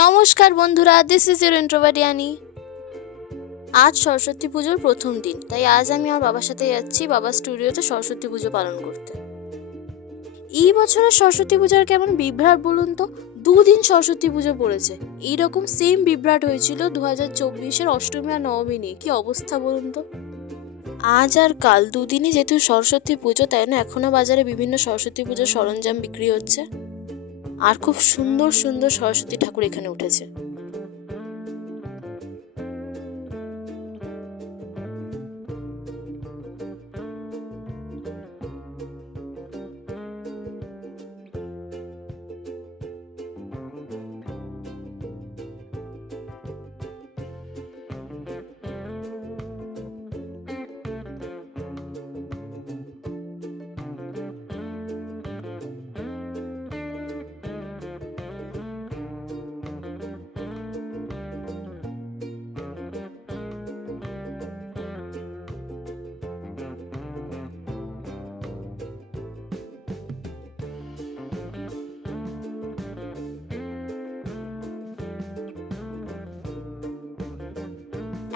নমস্কার বন্ধুরা, this is your introvert ইয়ানি। আজ সরস্বতী পুজোর প্রথম দিন, তাই আজ আমি আমার বাবার সাথে যাচ্ছি বাবার স্টুডিওতে সরস্বতী পুজো পালন করতে। এই বছরের সরস্বতী পূজার কেমন বিভ্রাট বলুন তো। দুদিন সরস্বতী পুজো পড়েছে। এইরকম সেম বিভ্রাট হয়েছিল 2024-এর অষ্টমী আর নবমী নিয়ে। কি অবস্থা বলুন তো। আজ আর কাল দুদিনই যেহেতু সরস্বতী পুজো, তাই না এখনো বাজারে বিভিন্ন সরস্বতী পুজোর সরঞ্জাম বিক্রি হচ্ছে। আর খুব সুন্দর সুন্দর সরস্বতী ঠাকুর এখানে উঠেছে।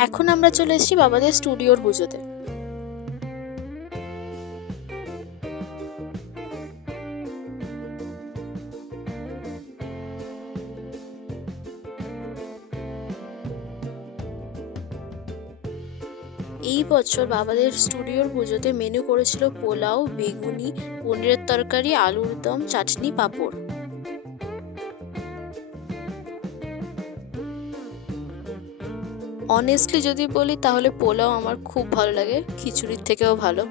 এখন আমরা চলে এসেছি বাবাদের স্টুডিওর পুজোতে। এই বছর বাবাদের স্টুডিওর পুজোতে মেনু করেছিল পোলাও, বেগুনি, পনিরের তরকারি, আলুর দম, চাটনি, পাঁপড়। অনেস্টলি যদি বলি তাহলে পোলাও আমার খুব ভালো লাগে, খিচুড়ির থেকেও ভালো।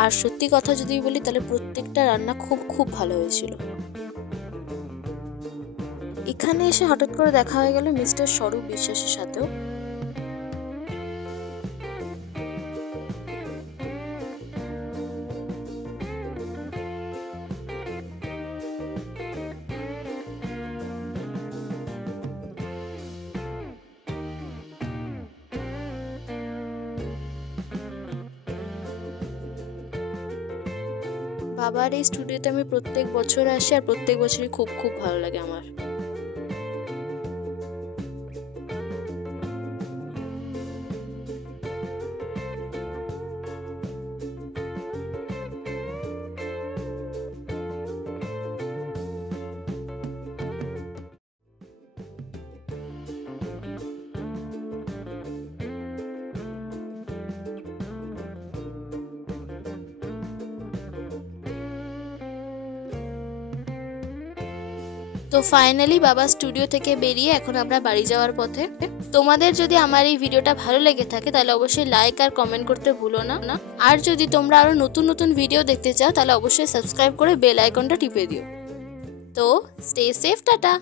আর সত্যি কথা যদি বলি তাহলে প্রত্যেকটা রান্না খুব খুব ভালো হয়েছিল। এখানে এসে হঠাৎ করে দেখা হয়ে গেল মিস্টার স্বরূপ বিশ্বাসের সাথেও। বাবার এই স্টুডিওতে আমি প্রত্যেক বছর আসি আর প্রত্যেক বছরই খুব খুব ভালো লাগে আমার। তো ফাইনালি বাবা স্টুডিও থেকে বেরিয়ে এখন আমরা বাড়ি যাওয়ার পথে। তোমাদের যদি আমার এই ভিডিওটা ভালো লেগে থাকে তাহলে অবশ্যই লাইক আর কমেন্ট করতে ভুলো না। আর যদি তোমরা আরো নতুন নতুন ভিডিও দেখতে চাও তাহলে অবশ্যই সাবস্ক্রাইব করে বেল আইকনটা টিপে দিও। তো স্টে সেফ, টাটা।